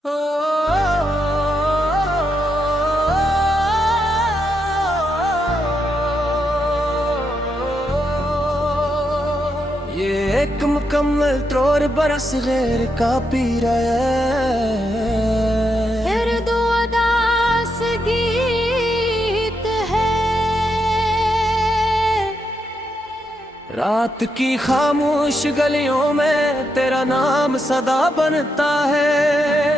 ये एक मुकम्मल तौर बरस गैर का पी रहा है, दो अदास गीत है। रात की खामोश गलियों में तेरा नाम सदा बनता है।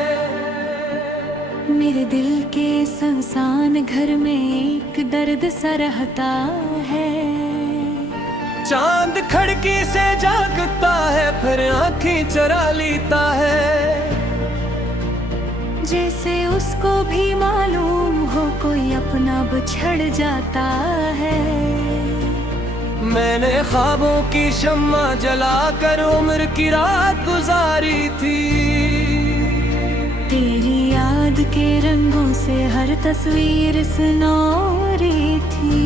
मेरे दिल के सुनसान घर में एक दर्द सा रहता है। चांद खिड़की से जागता है, फिर आंखें चुरा लेता है। जैसे उसको भी मालूम हो कोई अपना बिछड़ जाता है। मैंने ख्वाबों की शम्मा जलाकर उम्र की रात गुजारी थी। तेरी याद के रंगों से हर तस्वीर सुनौरी थी।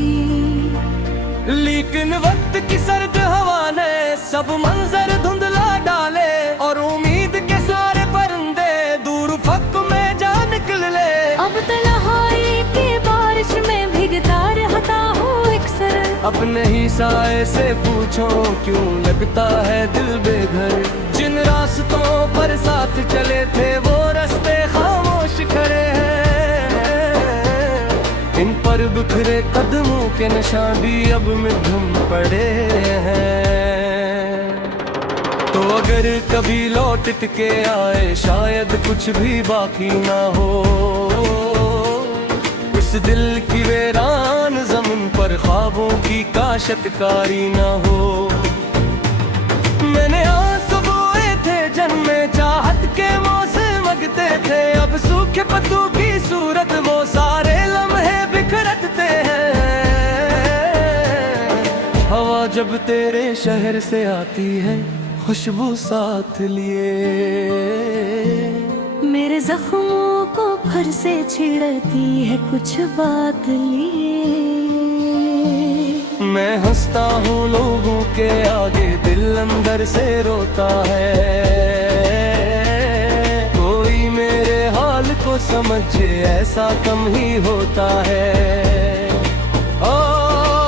लेकिन वक्त की सर्द हवा ने सब मंजर धुंधला डाले, और उम्मीद के सारे परिंदे दूर फक में जा निकले। अब तन्हाई की बारिश में भीगता रहता हूँ अक्सर। अपने ही साए से पूछो क्यों लगता है दिल बेघर। जिन रास्तों पर साथ चले थे वो रास्ते खामोश खड़े हैं। इन पर बिखरे कदमों के निशान भी अब मिधुम पड़े हैं। तो अगर कभी लौट के आए शायद कुछ भी बाकी ना हो। इस दिल की वीरान जमीन पर ख्वाबों की काशतकारी ना हो। मैंने आंसू बोए थे जन्मे चाहत के मौसम मगते थे। अब सूखे पत्तों की सूरत वो सारे लम्हे बिखरते हैं। हवा जब तेरे शहर से आती है खुशबू साथ लिए। मेरे जख्मों को फिर से छिड़ती है कुछ बात लिए। मैं हंसता हूँ लोगों के आगे, दिल अंदर से रोता है। कोई मेरे हाल को समझे ऐसा कम ही होता है। ओ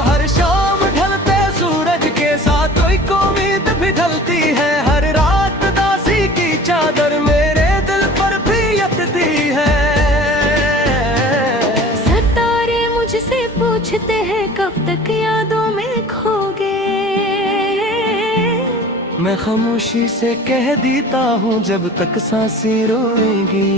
हर शाम ढलते सूरज के साथ कोई उम्मीद भी ढलती है। हर रात दासी की चादर मेरे दिल पर भी यतती है। सितारे मुझसे पूछते हैं कब तक यादों में खोगे। मैं खामोशी से कह देता हूँ जब तक सांसें रोएंगी।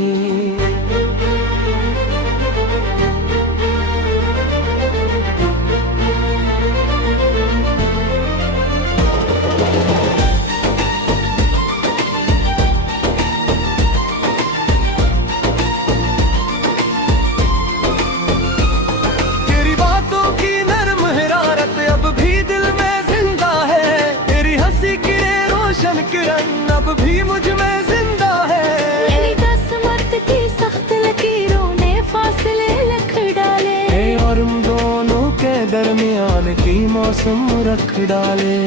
तेरी बातों की नरम हिरारत अब भी दिल में जिंदा है। तेरी हंसी की रोशन किरण अब भी मुझ में जिंदा है। मेरी किस्मत की सख्त लकीरों ने फासले रख डाले, और हम दोनों के दरमियान की मौसम रख डाले।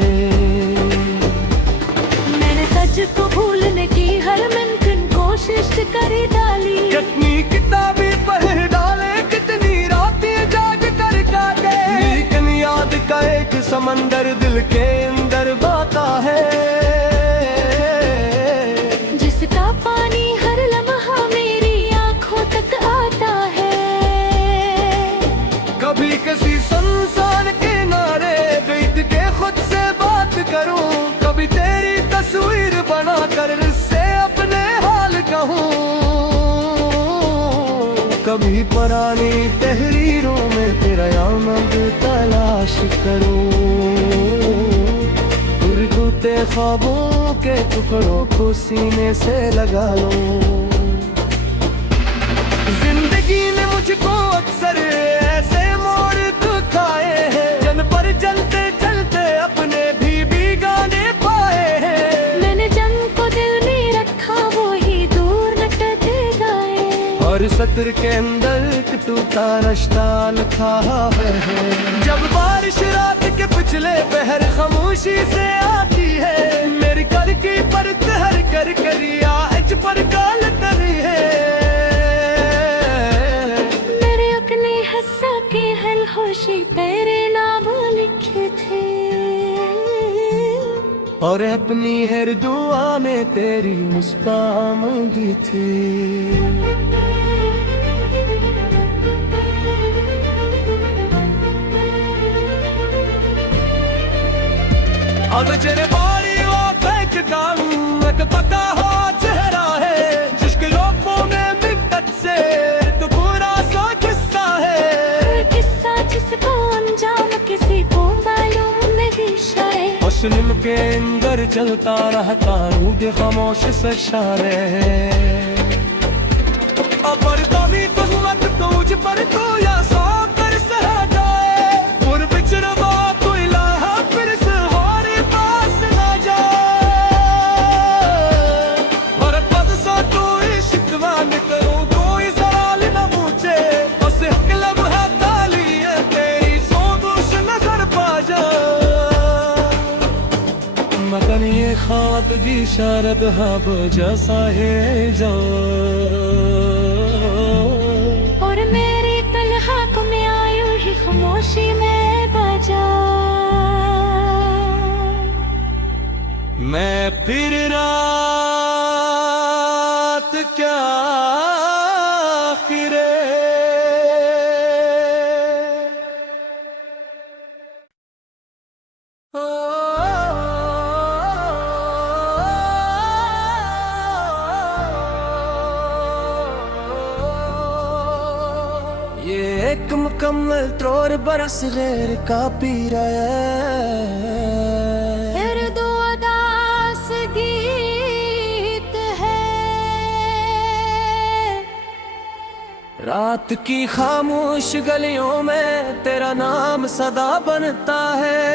मैंने सच को भूलने की हर मुमकिन कोशिश करी डाली। कितनी किताबें पढ़ डाले, कितनी रातें जाग कर काटे। लेकिन याद का एक समंदर दिल के अंदर बहता है। जिसका पानी हर लम्हा मेरी आंखों तक आता है। कभी किसी सुनसान किनारे बैठ के खुद से बात करूं। कभी तेरी तस्वीर बनाकर इससे अपने हाल कहूं। कभी पुरानी तहरीरों में तेरा याद तलाश करूं। टूटे ख्वाबों के टुकड़ों को सीने से लगा लूं। जिंदगी ने मुझको अक्सर ऐसे मोड़ दिखाए हैं। जन पर चलते चलते अपने भी गाने पाए हैं। मैंने जंग को दिल में रखा वो ही दूर न कटे गए। और सत्र के अंदर एक टूटा रास्ता लिखा है। जब बारिश रात के पिछले पहर खामोशी से आती है। मेरी घर की परत हर कर करिया पर काल तरी है। और अपनी हर दुआ में तेरी मुस्कान थी। अब तेरे बारी वो बैठ डालूं एक पता हो चेहरा है जिसके लोगों में मिन्नत से तो पूरा सा किस्सा है। किस्सा जिसको अंजाम किसी को मालूम नहीं शायद। मुस्लिम के अंदर चलता रहता रूद खामोश से इशारे और कभी तो मत तुझ पर तू या सौ कर सह जाए और बिछड़वा तू इलाहा फिर से हमारे पास ना जाए और पद सा तू शिकवा न करूं कोई सवाल न पूछे बस हकलब है ताली है तेरी सोबूश नजर पा जा मगन ये ख्वाब दी शरद हब जैसा है जो और मेरी तन्हा को मैं आयु ही खामोशी में बजा। मैं फिर रात क्या फिरे ये एक मुकम्मल तौर बरस गैर का पी रहा है। फिर दो अदास गीत है रात की खामोश गलियों में तेरा नाम सदा बनता है।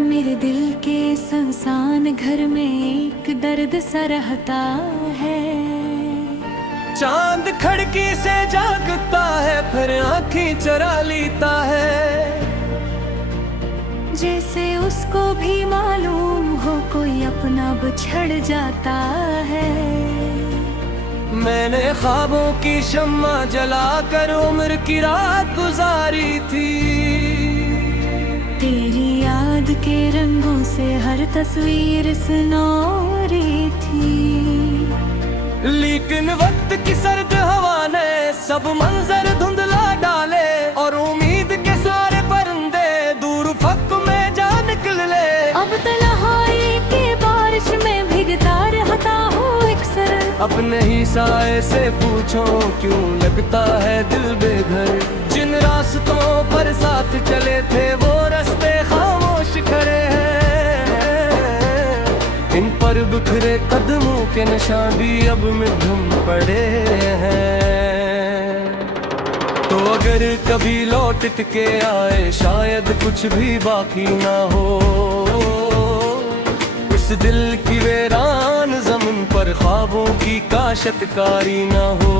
मेरे दिल के संसान घर में एक दर्द सा रहता है। चांद खिड़की से जागता है फिर आंखें चरा लेता है जैसे उसको भी मालूम हो कोई अपना बिछड़ जाता है। मैंने ख्वाबों की शम्मा जलाकर उम्र की रात गुजारी थी। तेरी याद के रंगों से हर तस्वीर सुनौरी थी। लेकिन वक्त की सर्द हवा ने सब मंजर धुंधला डाले और उम्मीद के सारे परिंदे दूर फक में जा निकले। अब तन्हाई की बारिश में भीगता रहता हूँ अक्सर। अपने ही साए से पूछो क्यों लगता है दिल बेघर। जिन रास्तों पर साथ चले थे वो रास्ते खामोश खड़े हैं। इन पर बिखरे कदमों के निशान भी अब मध्यम पड़े हैं। तो अगर कभी लौट के आए शायद कुछ भी बाकी ना हो। इस दिल की वीरान जमीन पर ख्वाबों की काशतकारी ना हो।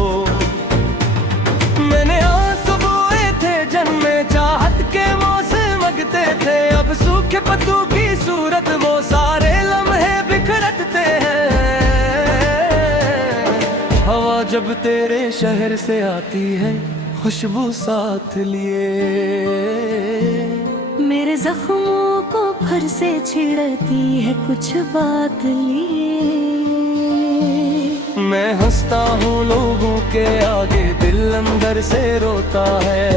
मैंने आंसू बोए थे जन्मे चाहत के मौसम मगते थे। अब सूखे पत्तों की सूरत वो सारे लम्हे बिखरते हैं। हवा जब तेरे शहर से आती है खुशबू साथ लिए। मेरे जख्मों को फिर से छिड़ती है कुछ बात लिए। मैं हंसता हूँ लोगों के आगे दिल अंदर से रोता है।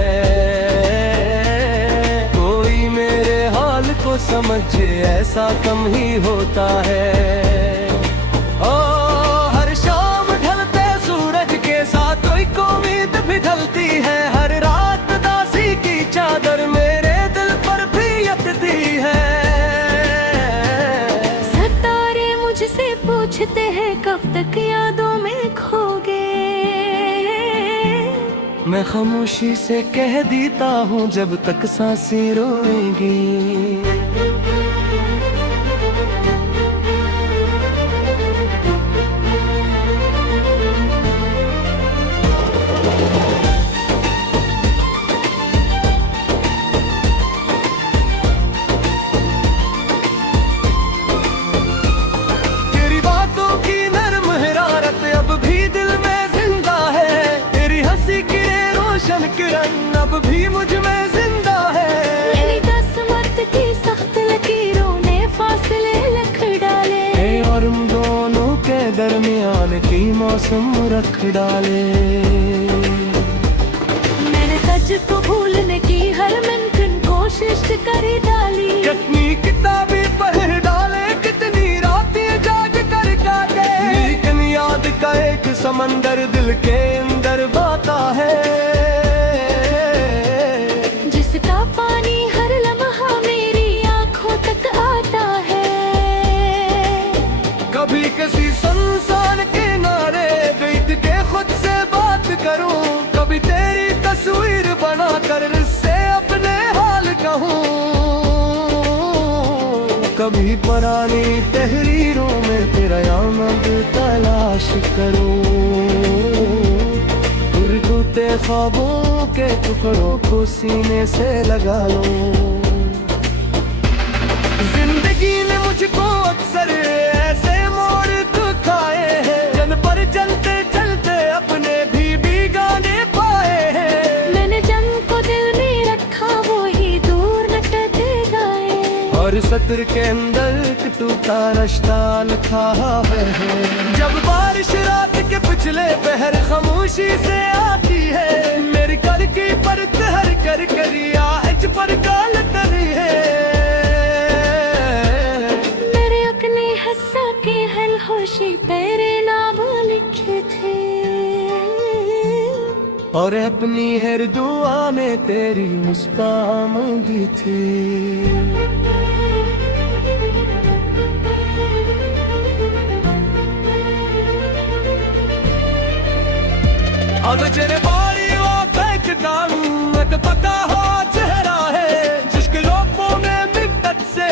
कोई मेरे हाल को समझे ऐसा कम ही होता है। ओ हर शाम ढलते सूरज के साथ कोई उम्मीद भी ढलती है। हर रात दासी की चादर मेरे दिल पर भी यतती है। सितारे मुझसे पूछते हैं कब तक यादों में खोगे। मैं खामोशी से कह देता हूँ जब तक सांसें रोएंगी। तेरी बातों की नरम हिरारत अब भी दिल में जिंदा है। तेरी हंसी की रोशन किरण अब भी मुझ में जिंदा है। मेरी किस्मत की सख्त लकीरों दरमियान की मौसम रख डाले। मैंने सच को भूलने की हर मुमकिन कोशिश करी डाली। कितनी किताबें पढ़ डाले, कितनी रातें जाग कर काटे, लेकिन याद का एक समंदर दिल के अंदर बहता है, जिसका पानी हर लम्हा मेरी आंखों तक आता है। कभी किसी सुनसान किनारे बैठ के खुद से बात करूं, कभी तेरी तस्वीर बनाकर इससे अपने हाल कहूं, कभी पुरानी तहरीरों में तेरा आमद तलाश करूं, उड़ते ख्वाबों के टुकड़ों को सीने से लगा लूं। जिंदगी ने मुझको अक्सर ऐसे मोड़ दिखाए हैं, जन पर चलते चलते अपने भी गाने पाए हैं। मैंने जंग को दिल में रखा, वो ही दूर न करते गए। और सत्र के अंदर टूटा रिश्ता लिखा है। जब बारिश रात के पिछले पहर खामोशी से आती है, मेरी कर की परत हर कर करिया एच पर गाल तरी है। मेरे अपने हस्सा के हल होशी तेरे नाम लिखे थे, और अपनी हर दुआ में तेरी मुस्कान दी थी। अब तेरे बारी वो बैठ डालूं, मैं तो पता हो चेहरा है, जिसके लोगों में मिन्नत से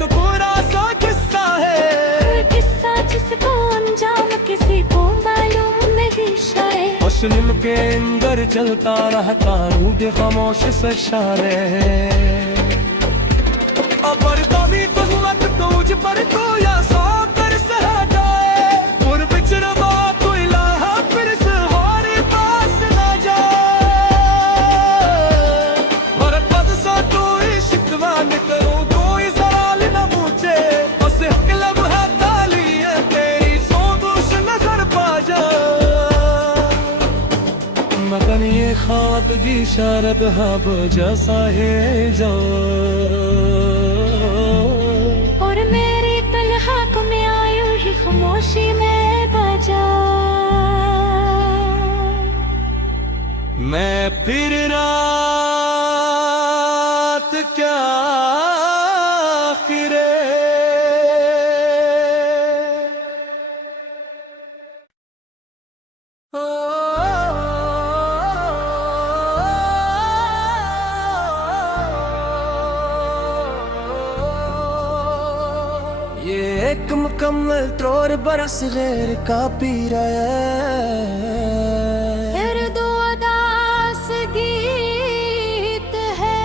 तो पूरा सा किस्सा है। किस्सा जिसको अंजाम किसी को मालूम नहीं शायद। मुस्लिम के अंदर चलता रहता रूद खामोश से इशारे, अबर कभी तो वक्त तुझ पर तो या सौ कर सह जाए, और बिछड़ बात तो इलाहा फिर से हमारे पास ना जाए। और पद सा तो शिकवा न करो, कोई सवाल न पूछे, बस हकलब है ताली है तेरी सोबूस नजर पा जाए। मगर ये ख्वाब की शरद हब जैसा है जो, और मेरी तलहा को मैं आयु ही खामोशी में बजा। मैं फिर रात क्या फिरे। ये एक मुकम्मल तौर बरस गैर का पी रहा है, फिर दो अदास गीत है।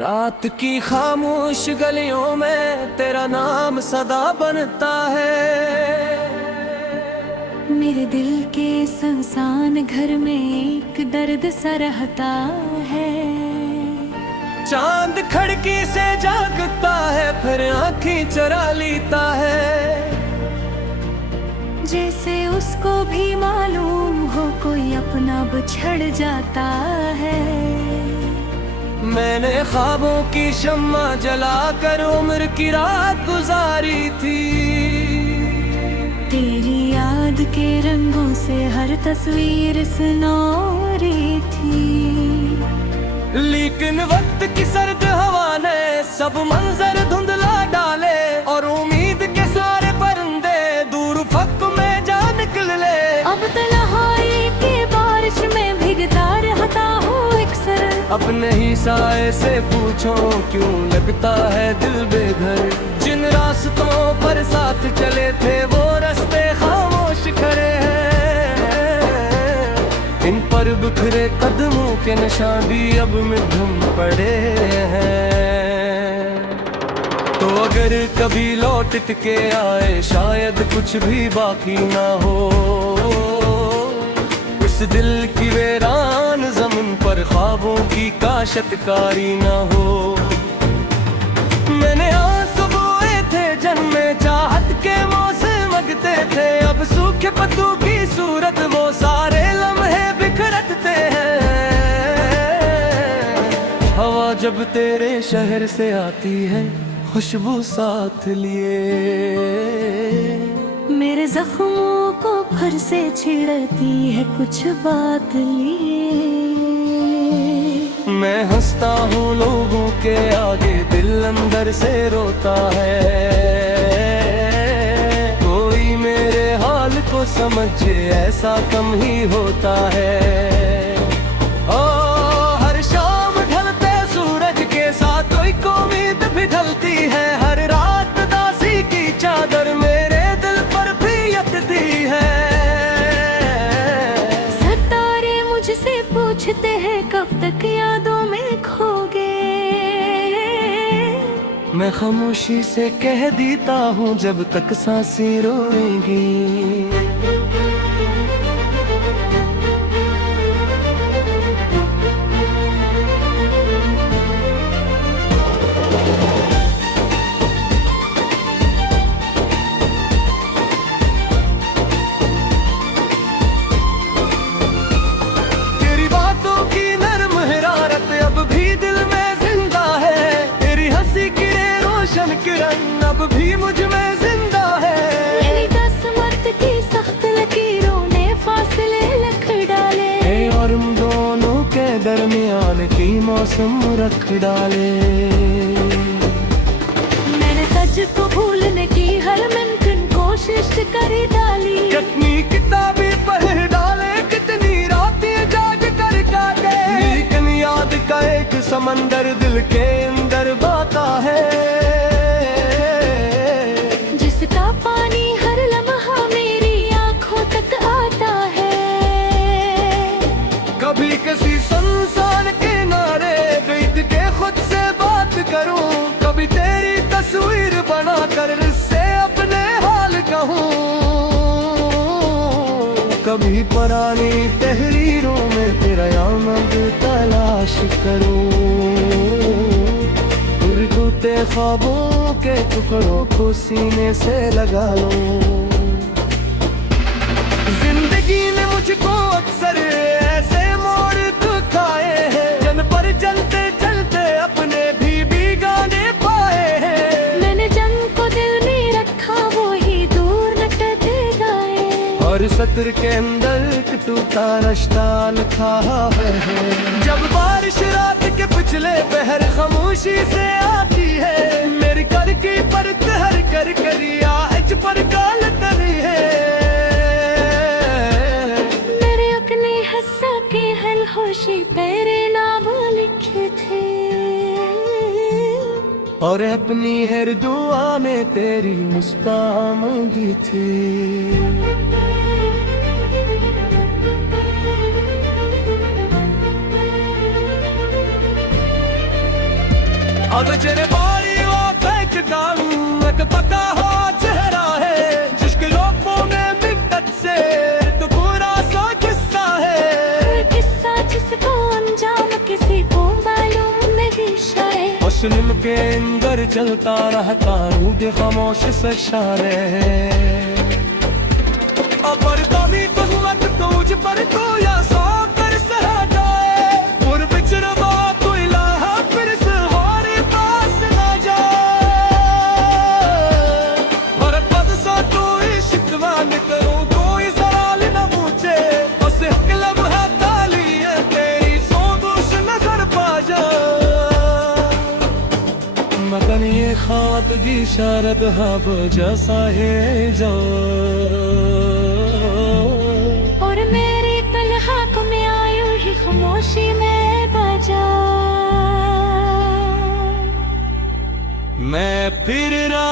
रात की खामोश गलियों में तेरा नाम सदा बनता है। मेरे दिल के सुनसान घर में एक दर्द सा रहता है। चांद खिड़की से जागता है, फिर आंखें चरा लेता है, जैसे उसको भी मालूम हो कोई अपना बिछड़ जाता है। मैंने ख्वाबों की शम्मा जलाकर उम्र की रात गुजारी थी, तेरी याद के रंगों से हर तस्वीर सुनौरी थी। लेकिन वक्त की सर्द हवा ने सब मंजर धुंधला डाले, और उम्मीद के सारे परिंदे दूर फक में जा निकले। अब तन्हाई की बारिश में भीगता रहता हूँ अक्सर। अपने ही साए से पूछो क्यों लगता है दिल बेघर, जिन रास्तों पर साथ चले थे वो रास्ते खामोश खड़े हैं। इन पर बिखरे कदमों के निशान भी अब मध्यम पड़े हैं। तो अगर कभी लौट के आए शायद कुछ भी बाकी ना हो, उस दिल की वीरान जमीन पर ख्वाबों की काशतकारी ना हो। मैंने आंसू बोए थे जन्म मेरे शहर से आती है खुशबू साथ लिए। मेरे जख्मों को फिर से छिड़ती है कुछ बात लिए। मैं हंसता हूँ लोगों के आगे, दिल अंदर से रोता है। कोई मेरे हाल को समझे ऐसा कम ही होता है। ओ हर शाम ढलते सूरज के साथ कोई उम्मीद भी ढलती है। हर रात दासी की चादर मेरे दिल पर भी यतती है। सितारे मुझसे पूछते हैं कब तक यादों में खोगे। मैं खामोशी से कह देता हूँ जब तक सांसें रोएंगी। तेरी बातों की नरम हिरारत अब भी दिल में जिंदा है। तेरी हंसी की रोशन किरण अब भी मुझ में जिंदा है। मेरी किस्मत की सख्त लकीरों ने फासले लिख डाले। और हम दोनों के दरमियान की मौसम रख डाले। मैंने तुझको भूलने की हर मुमकिन कोशिश कर डाली। कितनी किताबें पढ़ डाले, कितनी रातें जाग कर काटे। लेकिन याद का एक समंदर दिल के अंदर बहता है। जिसका पानी हर लम्हा मेरी आंखों तक आता है। कभी किसी सुनसान किनारे बैठ के खुद से बात करूं। कभी तेरी तस्वीर बनाकर इससे अपने हाल कहूं। कभी पुरानी तहरीरों में तेरा याद तलाश करूं। टूटे ख्वाबों के टुकड़ों को सीने से लगा लूं। जिंदगी ने मुझको अक्सर ऐसे मोड़ दिखाए हैं। जन पर चलते चलते अपने भी गाने पाए हैं। मैंने जन को दिल में रखा वो ही दूर न करते गए। और सत्र के अंदर टूटा रिश्ता लिखा है। जब बारिश रात के पिछले पहर खामोशी से आती है। मेरी घर की परत हर कर करिया एच पर काल तरी है। मेरे अपने हंसा के हल होशी तेरे नाम लिखे थे। और अपनी हर दुआ में तेरी मुस्कान दी थी। अब तेरे बारी एक गानू एक पता हो चेहरा है। जिसके लोगों में मिन्नत से तो पूरा सा किस्सा है। किस्सा जिसको अंजाम किसी को मालूम नहीं शायद। मुस्लिम के अंदर चलता रहता रूद खामोश से इशारे। अबर कभी तो वक्त तुझ पर तो या सौ कर सहा जाए। और बिछड़वा तो इलाहा फिर से हमारे पास ना जाए। और पद सा तो शिकवा न करो कोई सवाल न पूछे। बस एक लम्हा ताली है तेरी सौ दोष नजर पा जा। मगन ये ख्वाब की शरद हब जैसा है जो। और मेरी तलहा को मैं आयु ही खामोशी में बजा। मैं फिर ना